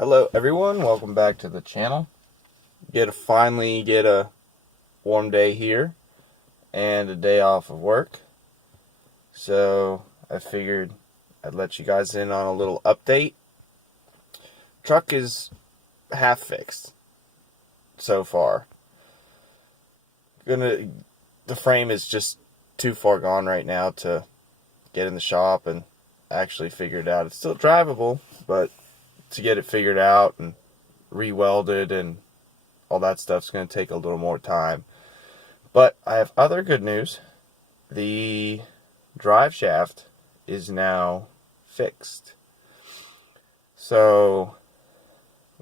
Hello everyone, welcome back to the channel. Finally get a warm day here and a day off of work. So I figured I'd let you guys in on a little update. Truck is half fixed so far. The frame is just too far gone right now to get in the shop and actually figure it out. It's still drivable, but to get it figured out and re-welded and all that stuff's going to take a little more time. But I have other good news. The drive shaft is now fixed. So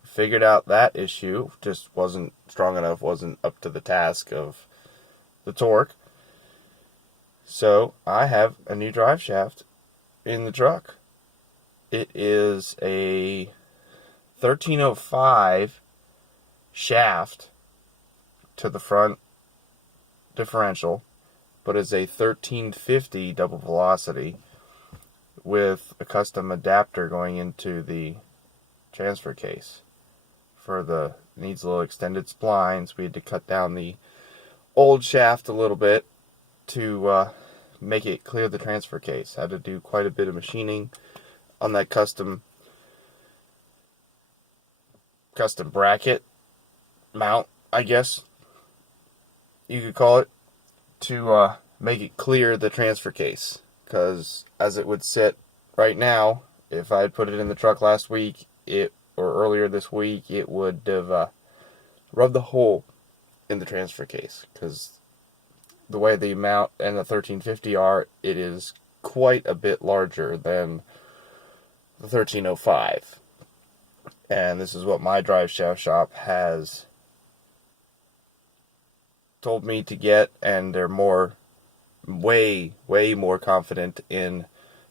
figured out that issue, just wasn't strong enough, wasn't up to the task of the torque. So I have a new drive shaft in the truck. It is a 1305 shaft to the front differential, but it's a 1350 double velocity with a custom adapter going into the transfer case. Needs a little extended splines. We had to cut down the old shaft a little bit to make it clear the transfer case. Had to do quite a bit of machining on that custom bracket mount, I guess you could call it, to make it clear the transfer case. Because as it would sit right now, if I had put it in the truck last week, or earlier this week, it would have rubbed the hole in the transfer case. Because the way the mount and the 1350 are, it is quite a bit larger than the 1305. And this is what my drive shaft shop has told me to get, and they're way more confident in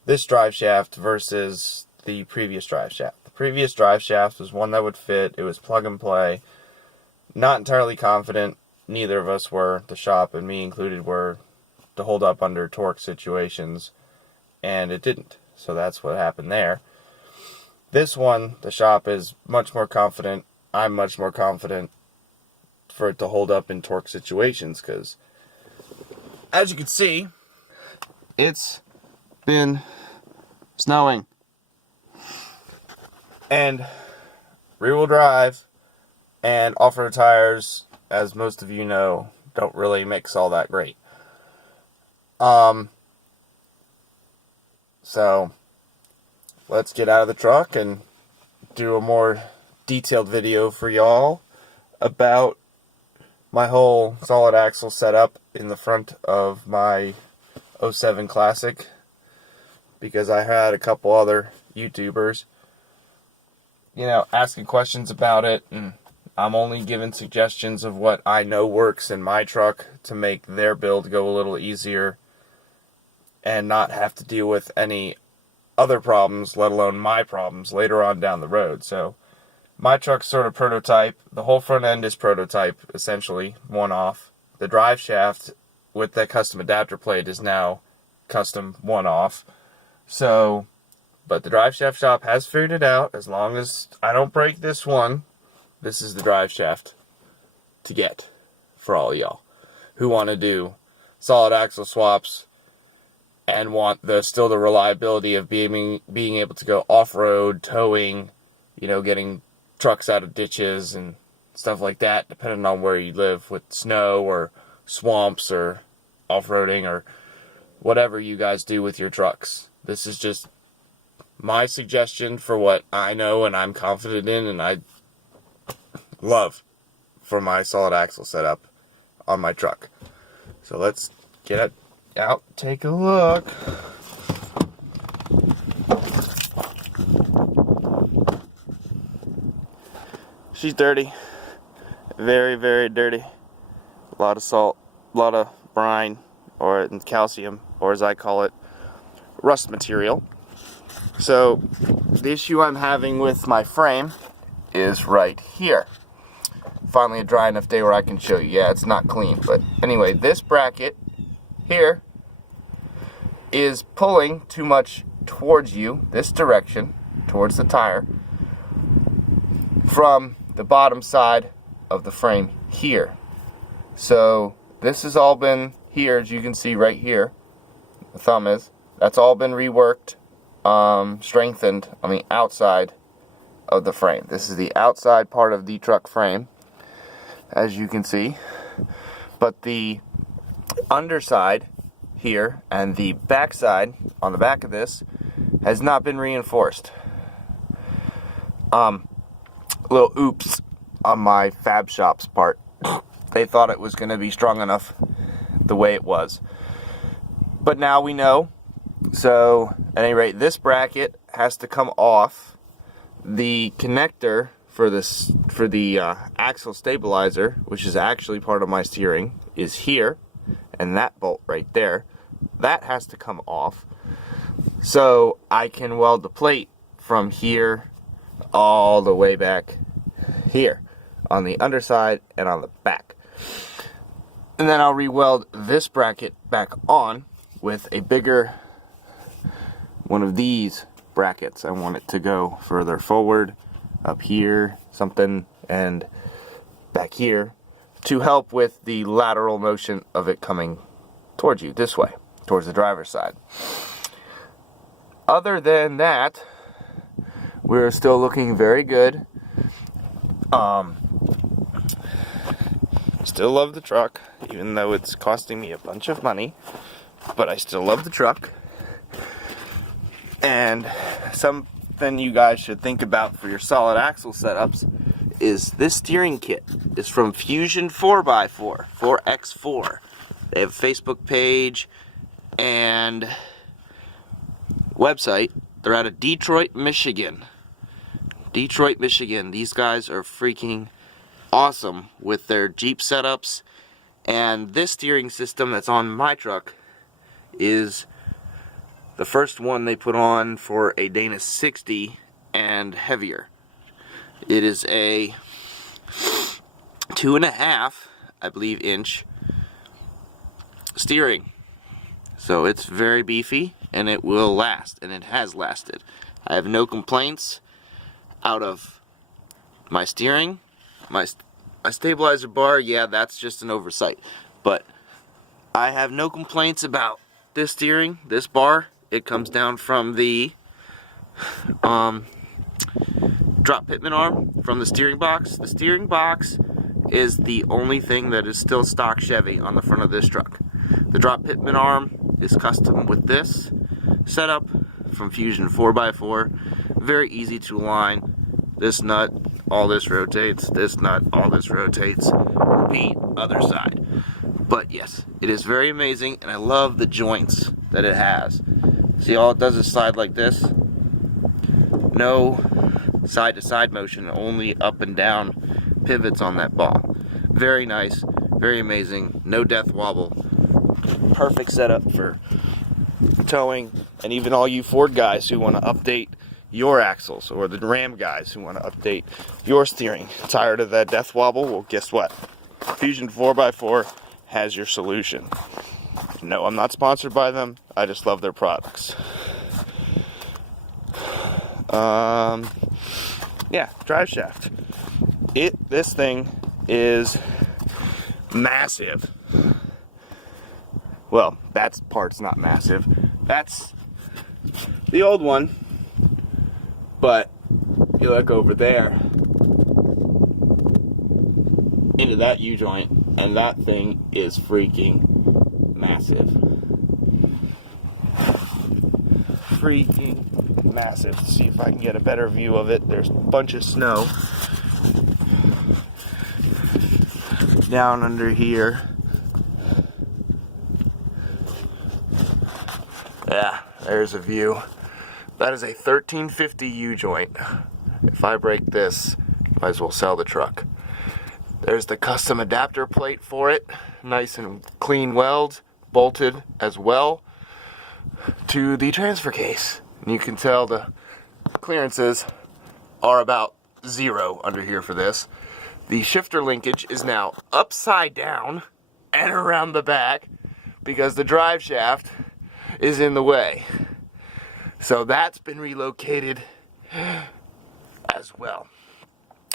this drive shaft versus the previous drive shaft. The previous drive shaft was one that would fit. It was plug and play. Not entirely confident. Neither of us were. The shop, and me included, were to hold up under torque situations, and it didn't. So that's what happened there. This one, the shop is much more confident. I'm much more confident for it to hold up in torque situations, because as you can see, it's been snowing. And rear-wheel drive and off-road tires, as most of you know, don't really mix all that great. So let's get out of the truck and do a more detailed video for y'all about my whole solid axle setup in the front of my 07 Classic, because I had a couple other YouTubers, asking questions about it, and I'm only giving suggestions of what I know works in my truck to make their build go a little easier and not have to deal with any other problems, let alone my problems, later on down the road. So my truck's sort of prototype. The whole front end is prototype, essentially, one-off. The drive shaft with that custom adapter plate is now custom one-off. So, but the drive shaft shop has figured it out. As long as I don't break this one, this is the drive shaft to get for all y'all who want to do solid axle swaps and want still the reliability of being able to go off-road, towing, getting trucks out of ditches and stuff like that, depending on where you live with snow or swamps or off-roading or whatever you guys do with your trucks. This is just my suggestion for what I know and I'm confident in and I love for my solid axle setup on my truck. So let's get it out, take a look. She's dirty. Very, very dirty. A lot of salt, a lot of brine, or calcium, or as I call it, rust material. So the issue I'm having with my frame is right here. Finally a dry enough day where I can show you. Yeah, it's not clean, but anyway, this bracket here is pulling too much towards you, this direction, towards the tire, from the bottom side of the frame here. So this has all been here, as you can see right here, the thumb is, that's all been reworked, strengthened on the outside of the frame. This is the outside part of the truck frame, as you can see, but the underside here and the backside on the back of this has not been reinforced. Little oops on my fab shop's part. They thought it was going to be strong enough the way it was, but now we know. So at any rate, this bracket has to come off. The connector for the axle stabilizer, which is actually part of my steering, is here, and that bolt right there, that has to come off, so I can weld the plate from here all the way back here on the underside and on the back. And then I'll re-weld this bracket back on with a bigger one of these brackets. I want it to go further forward, up here, something, and back here, to help with the lateral motion of it coming towards you, this way, towards the driver's side. Other than that, we're still looking very good. Still love the truck, even though it's costing me a bunch of money, but I still love the truck. And something you guys should think about for your solid axle setups is this steering kit is from Fusion 4x4, 4x4. They have a Facebook page and website. They're out of Detroit, Michigan. Detroit, Michigan. These guys are freaking awesome with their Jeep setups. And this steering system that's on my truck is the first one they put on for a Dana 60 and heavier. It is a 2.5, I believe, inch steering. So it's very beefy, and it will last, and it has lasted. I have no complaints out of my steering. My stabilizer bar, yeah, that's just an oversight. But I have no complaints about this steering, this bar. It comes down from the drop pitman arm from the steering box. The steering box is the only thing that is still stock Chevy on the front of this truck. The drop pitman arm is custom with this setup from Fusion 4x4. Very easy to align. This nut, all this rotates. This nut, all this rotates. Repeat, other side. But yes, it is very amazing, and I love the joints that it has. See, all it does is slide like this. No side-to-side motion, only up and down pivots on that ball. Very nice, very amazing, no death wobble. Perfect setup for towing, and even all you Ford guys who want to update your axles, or the Ram guys who want to update your steering. Tired of that death wobble? Well, guess what? Fusion 4x4 has your solution. No, I'm not sponsored by them. I just love their products. Yeah, driveshaft. This thing is massive. Well, that part's not massive. That's the old one. But you look over there into that U-joint, and that thing is freaking massive. Freaking massive. Let's see if I can get a better view of it. There's a bunch of snow down under here. Yeah, there's a view. That is a 1350 U-joint. If I break this, might as well sell the truck. There's the custom adapter plate for it. Nice and clean weld, bolted as well to the transfer case. And you can tell the clearances are about 0 under here for this. The shifter linkage is now upside down and around the back because the drive shaft is in the way. So that's been relocated as well.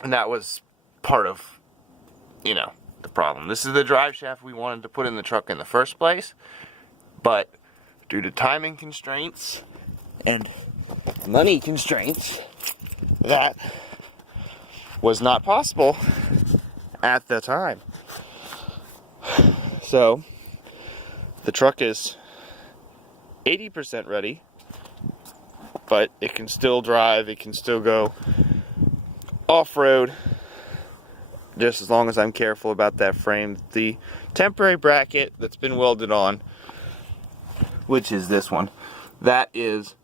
And that was part of, you know, the problem. This is the drive shaft we wanted to put in the truck in the first place, but due to timing constraints and money constraints, that was not possible at the time. So the truck is 80% ready, but it can still drive, it can still go off-road, just as long as I'm careful about that frame. The temporary bracket that's been welded on, which is this one, that is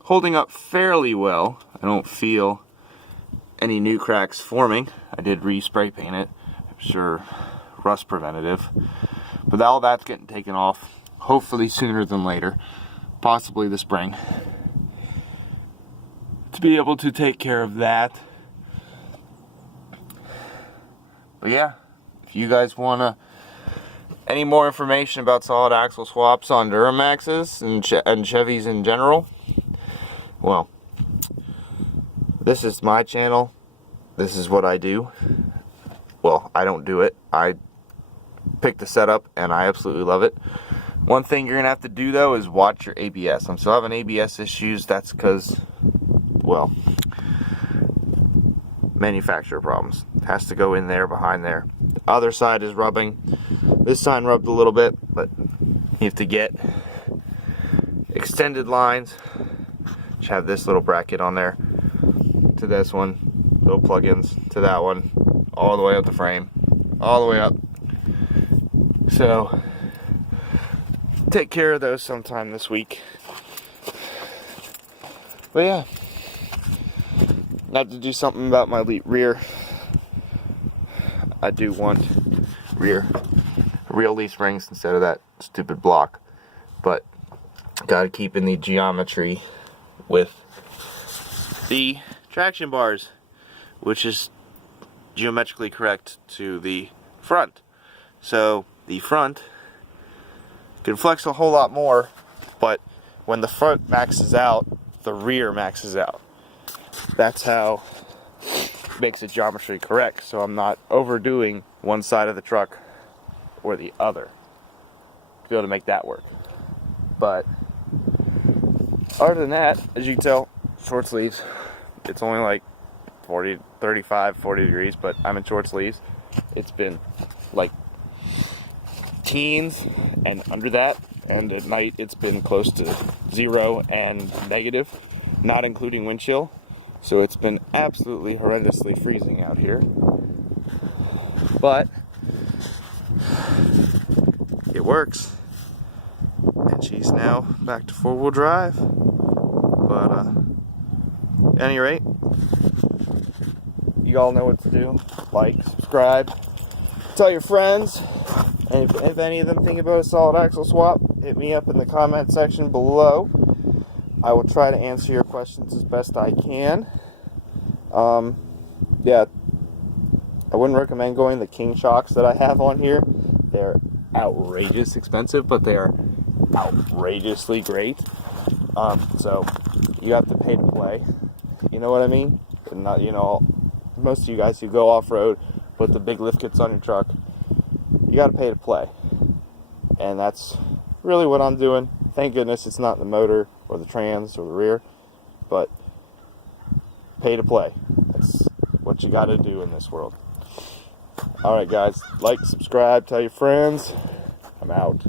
holding up fairly well. I don't feel any new cracks forming. I did re-spray paint it, I'm sure rust preventative, but all that's getting taken off, hopefully sooner than later, possibly this spring, to be able to take care of that. But yeah, if you guys want any more information about solid axle swaps on Duramaxes and Chevys in general, well, this is my channel. This is what I do. Well, I don't do it. I picked the setup and I absolutely love it. One thing you're gonna have to do though is watch your ABS. I'm still having ABS issues. That's because, well, manufacturer problems. It has to go in there, behind there. The other side is rubbing. This side rubbed a little bit, but you have to get extended lines, which have this little bracket on there, to this one, little plugins to that one, all the way up the frame, all the way up. So take care of those sometime this week. But yeah, I have to do something about my rear. I do want real leaf springs instead of that stupid block, but gotta keep in the geometry with the traction bars, which is geometrically correct to the front. So the front can flex a whole lot more, but when the front maxes out, the rear maxes out. That's how it makes it geometry correct, so I'm not overdoing one side of the truck or the other to be able to make that work. But other than that, as you can tell, short sleeves. It's only like 35, 40 degrees, but I'm in short sleeves. It's been like teens and under that, and at night it's been close to 0 and negative, not including wind chill. So it's been absolutely horrendously freezing out here. But it works. And she's now back to 4-wheel drive. But at any rate, you all know what to do. Like, subscribe, tell your friends. And if any of them think about a solid axle swap, hit me up in the comment section below. I will try to answer your questions as best I can. Yeah, I wouldn't recommend going the King shocks that I have on here. They're outrageous expensive, but they are outrageously great. So you have to pay to play. You know what I mean? And not, you know, most of you guys who go off-road, put the big lift kits on your truck, you got to pay to play. And that's really what I'm doing. Thank goodness it's not the motor or the trans or the rear, but pay to play. That's what you got to do in this world. Alright guys, like, subscribe, tell your friends. I'm out.